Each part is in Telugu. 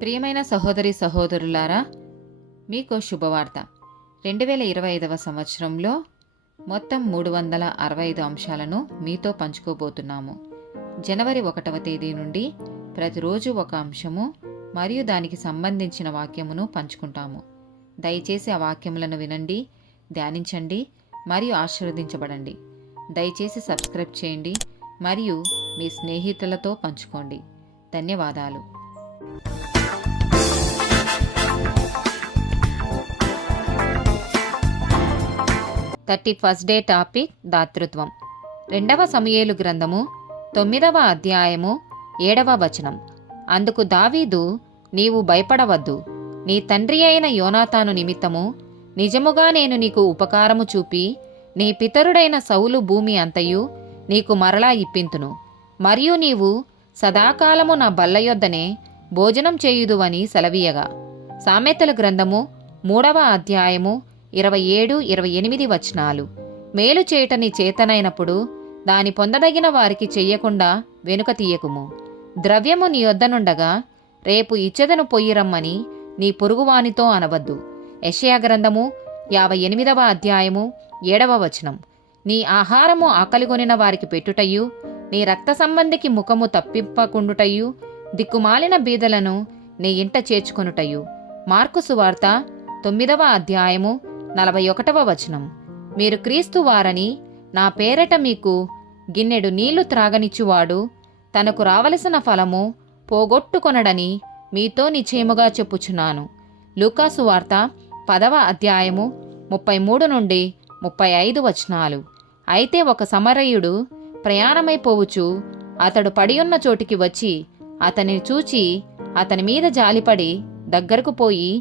ప్రియమైన సహోదరి సహోదరులారా, మీకు శుభవార్త. 2025 సంవత్సరంలో మొత్తం 365 అంశాలను మీతో పంచుకోబోతున్నాము. జనవరి 1వ తేదీ నుండి ప్రతిరోజు ఒక అంశము మరియు దానికి సంబంధించిన వాక్యమును పంచుకుంటాము. దయచేసి ఆ వాక్యములను వినండి, ధ్యానించండి మరియు ఆశీర్వదించబడండి. దయచేసి సబ్స్క్రైబ్ చేయండి మరియు మీ స్నేహితులతో పంచుకోండి. ధన్యవాదాలు. 31st డే టాపిక్ దాతృత్వం. 2వ సమూయేలు గ్రంథము 9వ అధ్యాయము 7వ వచనం. అందుకు దావీదు, నీవు భయపడవద్దు, నీ తండ్రి అయిన యోనాతాను నిమిత్తము నిజముగా నేను నీకు ఉపకారము చూపి నీ పితరుడైన సౌలు భూమి అంతయు నీకు మరలా ఇప్పింతును, మరియు నీవు సదాకాలము నా బల్ల యొద్దనే భోజనం చేయుదువని సెలవీయగా. సామెతల గ్రంథము 3వ అధ్యాయము 27, 28 వచనాలు. మేలు చేయటని చేతనైనప్పుడు దాని పొందదగిన వారికి చెయ్యకుండా వెనుక తీయకుము. ద్రవ్యము నీ యొద్దనుండగా రేపు ఇచ్చెదను పొయ్యిరమ్మని నీ పొరుగువానితో అనవద్దు. యెషయా గ్రంథము 58వ అధ్యాయము 7వ వచనం. నీ ఆహారము ఆకలిగొనిన వారికి పెట్టుటయు, నీ రక్త సంబంధికి ముఖము తప్పింపకుండుటయు, దిక్కుమాలిన బీదలను నీ ఇంట చేర్చుకొనుటయు. మార్కు సువార్త 9వ అధ్యాయము 41వ వచనం. మీరు క్రీస్తు వారని నా పేరట మీకు గిన్నెడు నీళ్లు త్రాగనిచ్చువాడు తనకు రావలసిన ఫలము పోగొట్టుకొనడని మీతో నిశ్చయముగా చెప్పుచున్నాను. లూకాసు వార్త 10వ అధ్యాయము 33 నుండి 35 వచనాలు. అయితే ఒక సమరయుడు ప్రయాణమైపోవచ్చు అతడు పడియున్న చోటికి వచ్చి అతనిని చూచి అతని మీద జాలిపడి దగ్గరకు పోయి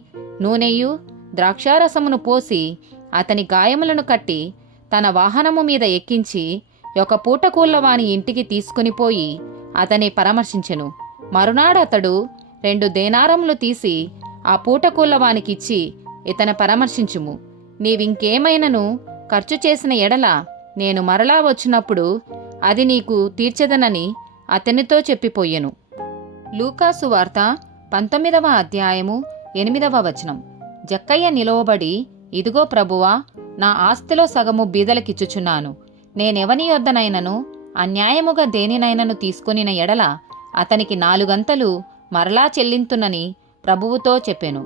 నూనెయు ద్రాక్షారసమును పోసి అతని గాయములను కట్టి తన వాహనము మీద ఎక్కించి ఒక పూటకూళ్ళవాని ఇంటికి తీసుకునిపోయి అతని పరామర్శించెను. మరునాడు అతడు 2 దేనారములు తీసి ఆ పూటకూళ్ళవానికిచ్చి, ఇతని పరామర్శించుము, నీవింకేమైనను ఖర్చు చేసిన ఎడల నేను మరలా వచ్చినప్పుడు అది నీకు తీర్చెదనని అతనితో చెప్పిపోయెను. లూకాసు వార్త 19వ అధ్యాయము 8వ వచనం. జక్కయ్య నిలవబడి, ఇదిగో ప్రభువా, నా ఆస్తిలో సగము బీదలకిచ్చుచున్నాను. నేనెవని యొద్దనైనను అన్యాయముగా దేనినైనను తీసుకొనిన ఎడల అతనికి 4 గంతలు మరలా చెల్లింతునని ప్రభువుతో చెప్పెను.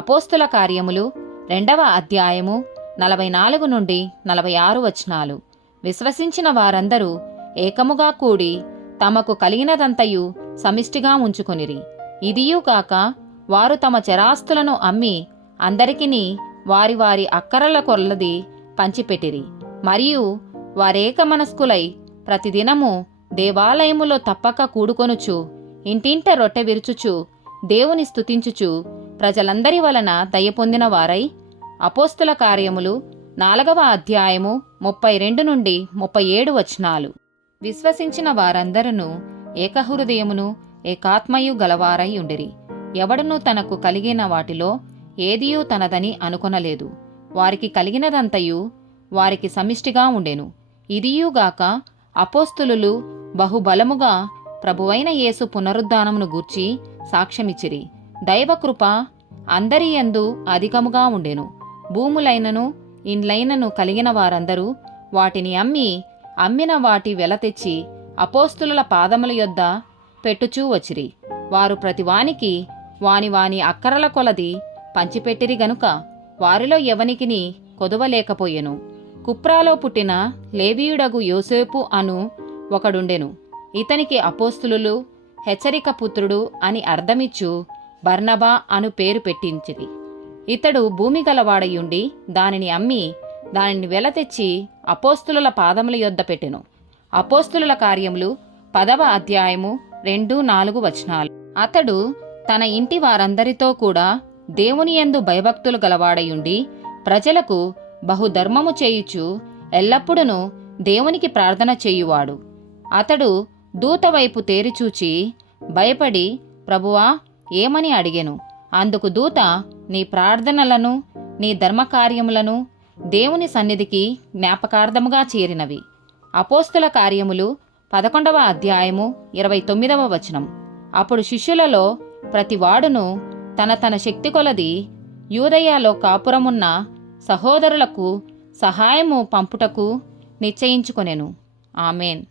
అపోస్తుల కార్యములు 2వ అధ్యాయము 44 నుండి 46 వచనాలు. విశ్వసించిన వారందరూ ఏకముగా కూడి తమకు కలిగినదంతయు సమిష్టిగా ఉంచుకొనిరి. ఇదియుగాక వారు తమ చరాస్తులను అమ్మి అందరికిని వారి వారి అక్కరల కొల్లది పంచిపెట్టిరి. మరియు వారేకమనస్కులై ప్రతిదినము దేవాలయములో తప్పక కూడుకొనుచు ఇంటింట రొట్టె విరుచుచు దేవుని స్తుతించుచు ప్రజలందరి వలన దయ పొందిన వారై. అపోస్తుల కార్యములు 4వ అధ్యాయము 32 నుండి 37 వచనాలు. విశ్వసించిన వారందరూ ఏకహృదయమును ఏకాత్మయు గలవారై ఉండిరి. ఎవడునూ తనకు కలిగిన వాటిలో ఏదియూ తనదని అనుకొనలేదు. వారికి కలిగినదంతయు వారికి సమిష్టిగా ఉండెను. ఇదియుగాక అపోస్తులు బహుబలముగా ప్రభువైన యేసు పునరుద్ధానమును గూర్చి సాక్ష్యమిచ్చిరి. దైవకృప అందరి యందు అధికముగా ఉండెను. భూములైనను ఇండ్లైనను కలిగిన వారందరూ వాటిని అమ్మిన వాటి వెల తెచ్చి అపోస్తుల పాదముల యొద్ద పెట్టుచూ వచ్చిరి. వారు ప్రతివానికి వాని అక్కరల కొలది పంచిపెట్టిరి గనుక వారిలో ఎవనికిని కొదవలేకపోయెను. కుప్రాలో పుట్టిన లేవీయుడగు యోసేపు అను ఒకడుండెను. ఇతనికి అపోస్తులు హెచ్చరిక పుత్రుడు అని అర్థమిచ్చు బర్నబా అను పేరు పెట్టించిరి. ఇతడు భూమి గలవాడయుండి దానిని అమ్మి దానిని వెల తెచ్చి అపోస్తుల పాదముల యొద్ద పెట్టెను. అపోస్తుల కార్యములు 10వ అధ్యాయము 2-4 వచనాలు. అతడు తన ఇంటి వారందరితో కూడా దేవుని యందు భయభక్తులు గలవాడయుండి ప్రజలకు బహుధర్మము చేయుచు ఎల్లప్పుడూ దేవునికి ప్రార్థన చేయువాడు. అతడు దూత వైపు తేరిచూచి భయపడి, ప్రభువా, ఏమని అడిగెను. అందుకు దూత, నీ ప్రార్థనలను నీ ధర్మకార్యములను దేవుని సన్నిధికి జ్ఞాపకార్థముగా చేరినవి. అపోస్తుల కార్యములు 11వ అధ్యాయము 29వ వచనం. అప్పుడు శిష్యులలో ప్రతివాడును తన తన శక్తి కొలది యూదయలో కాపురమున్న సహోదరులకు సహాయము పంపుటకు నిశ్చయించుకొనెను. ఆమెన్.